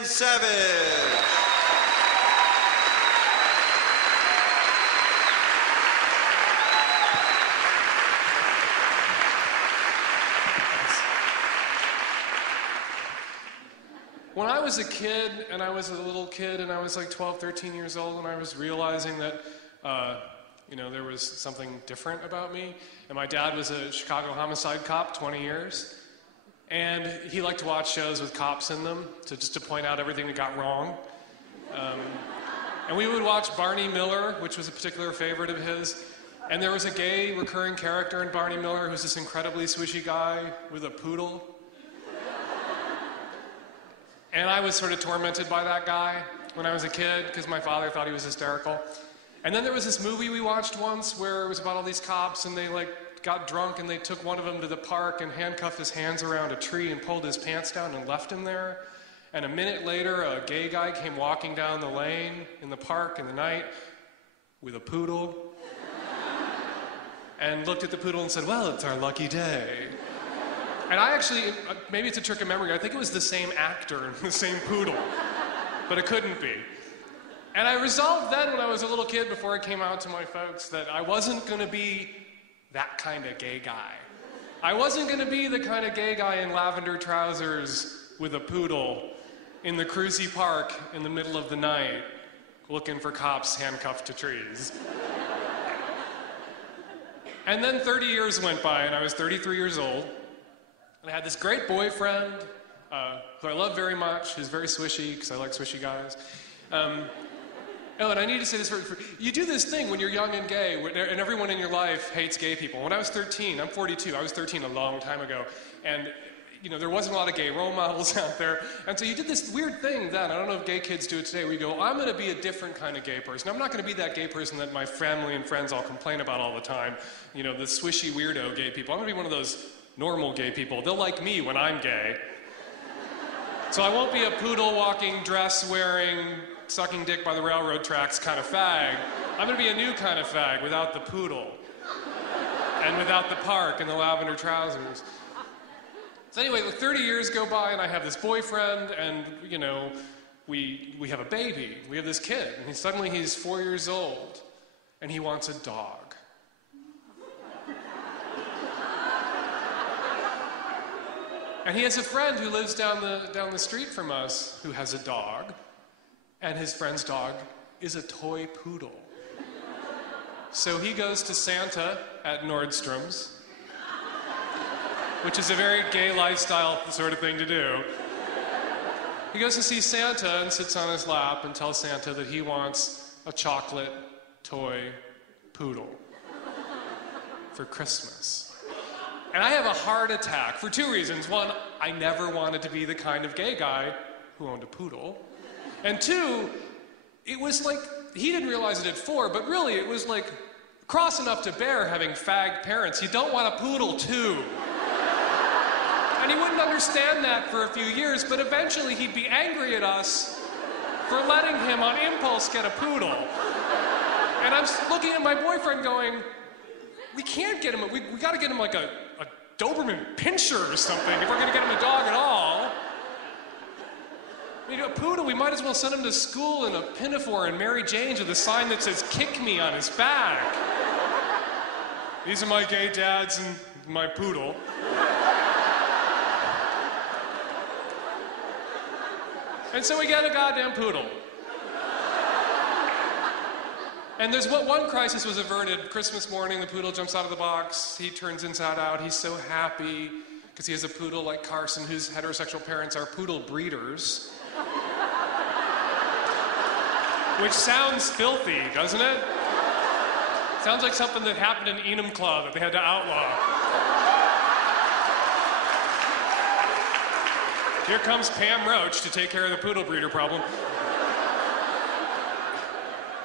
and Savage. When I was a kid, and I was a little kid, and I was like 12, 13 years old, and I was realizing that, there was something different about me. And my dad was a Chicago homicide cop, 20 years. And he liked to watch shows with cops in them, just to point out everything that got wrong. And we would watch Barney Miller, which was a particular favorite of his. And there was a gay recurring character in Barney Miller who's this incredibly swishy guy with a poodle. And I was sort of tormented by that guy when I was a kid because my father thought he was hysterical. And then there was this movie we watched once where it was about all these cops and they got drunk and they took one of them to the park and handcuffed his hands around a tree and pulled his pants down and left him there. And a minute later, a gay guy came walking down the lane in the park in the night with a poodle and looked at the poodle and said, "Well, it's our lucky day." And I actually, maybe it's a trick of memory, I think it was the same actor and the same poodle, but it couldn't be. And I resolved then when I was a little kid, before I came out to my folks, that I wasn't gonna be that kind of gay guy. I wasn't gonna be the kind of gay guy in lavender trousers with a poodle in the Cruzy Park in the middle of the night, looking for cops handcuffed to trees. And then 30 years went by and I was 33 years old. And I had this great boyfriend, who I love very much, who's very swishy, because I like swishy guys. And I need to say this, you do this thing when you're young and gay, and everyone in your life hates gay people. When I was 13, I'm 42, I was 13 a long time ago, and there wasn't a lot of gay role models out there, and so you did this weird thing then, I don't know if gay kids do it today, where you go, I'm going to be a different kind of gay person. I'm not going to be that gay person that my family and friends all complain about all the time, the swishy weirdo gay people. I'm going to be one of those normal gay people. They'll like me when I'm gay. So I won't be a poodle walking, dress wearing, sucking dick by the railroad tracks kind of fag. I'm gonna be a new kind of fag without the poodle and without the park and the lavender trousers. So anyway, 30 years go by and I have this boyfriend and, we have a baby. We have this kid and suddenly he's 4 years old and he wants a dog. And he has a friend who lives down the street from us who has a dog, and his friend's dog is a toy poodle. So he goes to Santa at Nordstrom's, which is a very gay lifestyle sort of thing to do. He goes to see Santa and sits on his lap and tells Santa that he wants a chocolate toy poodle for Christmas. And I have a heart attack for two reasons. One, I never wanted to be the kind of gay guy who owned a poodle. And two, it was like, he didn't realize it at 4, but really it was like cross enough to bear having fag parents. You don't want a poodle too. And he wouldn't understand that for a few years, but eventually he'd be angry at us for letting him on impulse get a poodle. And I'm looking at my boyfriend going, we can't get him, we gotta get him like a Doberman pinscher or something if we're gonna get him a dog at all. A poodle, we might as well send him to school in a pinafore and Mary Jane's with a sign that says, "Kick me" on his back. These are my gay dads and my poodle. And so we get a goddamn poodle. And there's one crisis was averted. Christmas morning, the poodle jumps out of the box. He turns inside out. He's so happy because he has a poodle like Carson, whose heterosexual parents are poodle breeders. Which sounds filthy, doesn't it? Sounds like something that happened in Enum Club that they had to outlaw. Here comes Pam Roach to take care of the poodle breeder problem.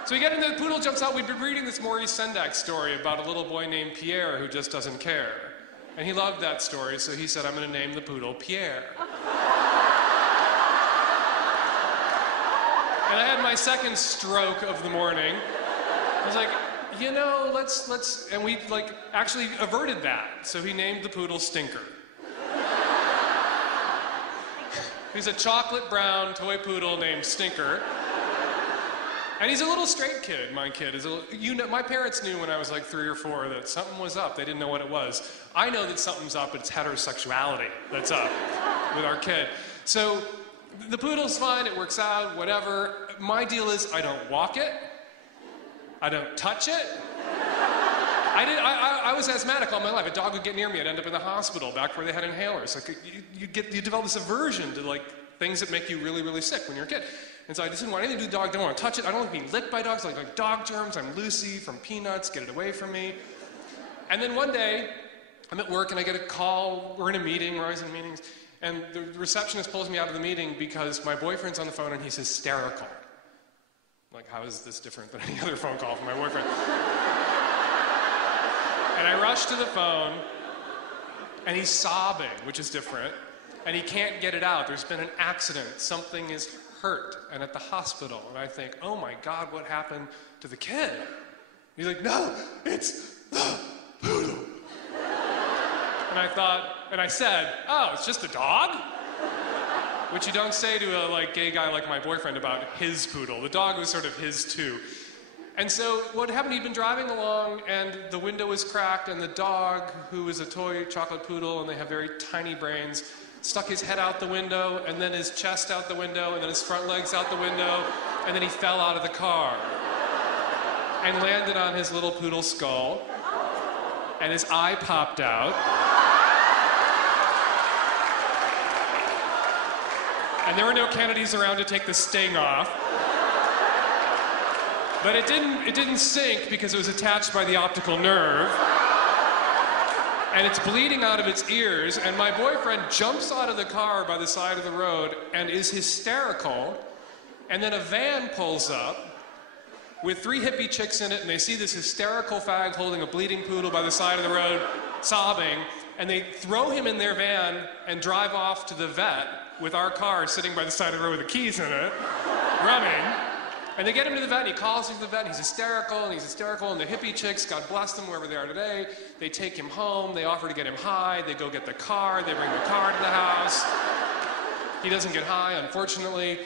So we get into the poodle jumps out. We've been reading this Maurice Sendak story about a little boy named Pierre who just doesn't care. And he loved that story, so he said, I'm going to name the poodle Pierre. And I had my second stroke of the morning. I was like, let's, and we actually averted that. So he named the poodle Stinker. He's a chocolate brown toy poodle named Stinker. And he's a little straight kid, my kid. My parents knew when I was like 3 or 4 that something was up. They didn't know what it was. I know that something's up, it's heterosexuality that's up with our kid. So the poodle's fine, it works out, whatever. My deal is I don't walk it. I don't touch it. I was asthmatic all my life. A dog would get near me, I'd end up in the hospital back where they had inhalers. Like you develop this aversion to like things that make you really, really sick when you're a kid. And so I just didn't want anything to do with the dog, don't want to touch it. I don't like being licked by dogs, like dog germs. I'm Lucy from Peanuts, get it away from me. And then one day, I'm at work and I get a call, we're in a meeting, we're always in meetings, and the receptionist pulls me out of the meeting because my boyfriend's on the phone and he's hysterical. Like, how is this different than any other phone call from my boyfriend? And I rush to the phone, and he's sobbing, which is different, and he can't get it out. There's been an accident, something is hurt, and at the hospital. And I think, oh my God, what happened to the kid? He's like, no, it's the poodle. And I said, oh, it's just a dog? Which you don't say to a gay guy like my boyfriend about his poodle. The dog was sort of his too. And so what happened, he'd been driving along and the window was cracked and the dog, who is a toy chocolate poodle and they have very tiny brains, stuck his head out the window and then his chest out the window and then his front legs out the window and then he fell out of the car and landed on his little poodle skull and his eye popped out. And there were no Kennedys around to take the sting off. But it didn't sink because it was attached by the optical nerve. And it's bleeding out of its ears, and my boyfriend jumps out of the car by the side of the road and is hysterical. And then a van pulls up with 3 hippie chicks in it, and they see this hysterical fag holding a bleeding poodle by the side of the road, sobbing, and they throw him in their van and drive off to the vet with our car sitting by the side of the road with the keys in it, running. And they get him to the vet, and he calls him to the vet, and he's hysterical, and the hippie chicks, God bless them, wherever they are today, they take him home, they offer to get him high, they go get the car, they bring the car to the house. He doesn't get high, unfortunately.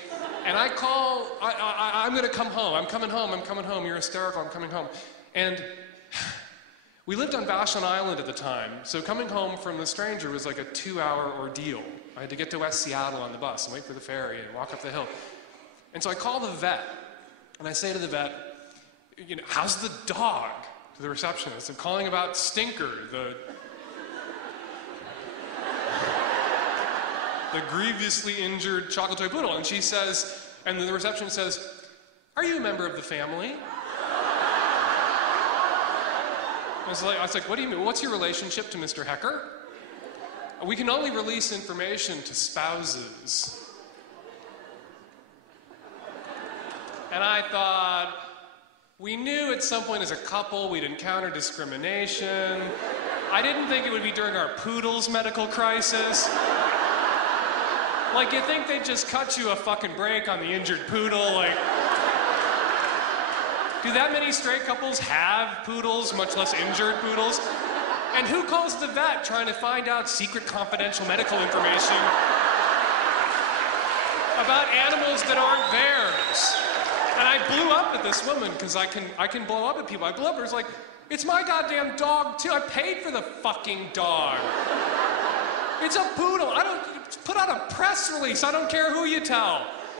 And I call, I'm gonna come home, I'm coming home, you're hysterical, I'm coming home. And we lived on Vashon Island at the time, so coming home from the stranger was like a 2-hour ordeal. I had to get to West Seattle on the bus and wait for the ferry and walk up the hill. And so I call the vet, and I say to the vet, how's the dog? To the receptionist. I'm calling about Stinker, the grievously injured chocolate toy poodle. And she says, and the receptionist says, are you a member of the family? I was like, what do you mean? What's your relationship to Mr. Hecker? We can only release information to spouses. And I thought, we knew at some point as a couple we'd encounter discrimination. I didn't think it would be during our poodle's medical crisis. Like, you think they'd just cut you a fucking break on the injured poodle? Like, do that many straight couples have poodles, much less injured poodles? And who calls the vet trying to find out secret confidential medical information about animals that aren't theirs? And I blew up at this woman, because I can blow up at people. I blew up at her. It's like, it's my goddamn dog, too. I paid for the fucking dog. It's a poodle. Put out a press release. I don't care who you tell.